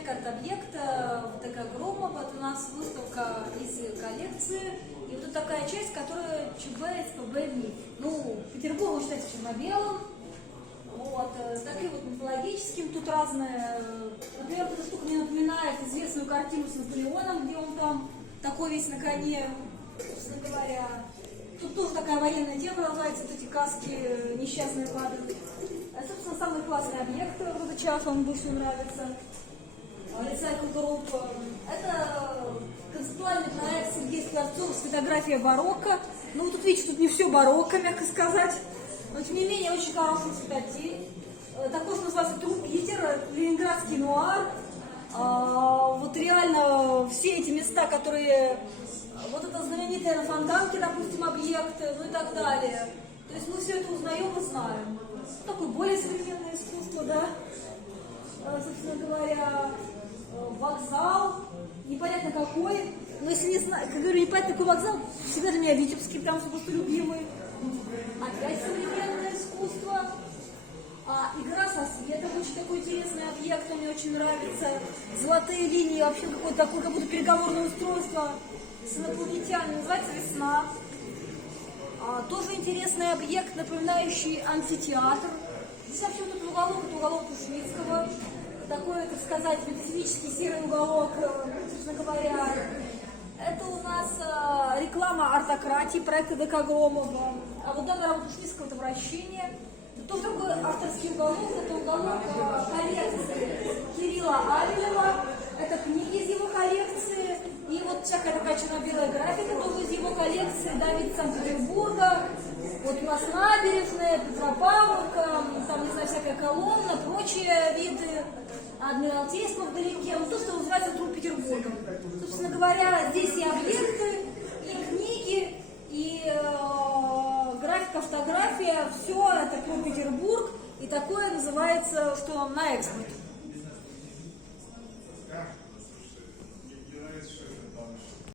человек арт-объекта в ДК Громова. Вот у нас выставка из коллекции. И вот тут такая часть, которая ЧБ СПБ МИФ. Ну, Петербург считается черно-белым. Вот, с таким вот мифологическим, тут разные. Например, эта штука мне напоминает известную картину с Наполеоном, где он там такой весь на коне, собственно говоря. Тут тоже такая военная тема называется, вот эти каски несчастные падают. А, собственно, самый классный объект в этот час, он больше нравится. Recycle Group. Это концептуальный проект Сергея Скворцова с фотографией барокко. Ну, вы тут видите, тут не все барокко, мягко сказать. Но, тем не менее, очень хороший цветотень. Такой же называется Тру Питер, ленинградский нуар. Вот реально все эти места, которые... Вот это знаменитые на Фонтанке, допустим, объекты, ну и так далее. То есть мы все это узнаем и знаем. Такое более современное искусство, да? Собственно говоря, вокзал, непонятно какой. Но если не знаю, как говорю, непонятно какой вокзал, всегда для меня Витебский, прям просто любимый. Опять современное искусство. Игра со светом, очень такой интересный объект, он мне очень нравится. Золотые линии, вообще какое-то такое, как будто переговорное устройство с инопланетянами, называется «Весна». Тоже интересный объект, напоминающий амфитеатр. Здесь вообще вот этот уголок, это уголок Ушвицкого. Такой, так сказать, метафизический серый уголок, собственно говоря. Это у нас реклама артократии, проекта ДК Громова. А вот данная работа Ушвицкого — это вращение. Тоже такой авторский уголок, это уголок коллекции Кирилла Авелева. Это книги из его коллекции. И вот всякая такая черно-белая графика тоже из его коллекции. Давид Санкт-Петербурга. Вот у нас набережная, Петропавловка, там, не знаю, всякая колонна, прочие виды. Адмиралтейство вдалеке. Вот то, что называется Тру Петербургом. Собственно говоря, здесь и объекты, и книги, и графика, фотография. Все это Тру Петербург. И такое называется, что на экспорт.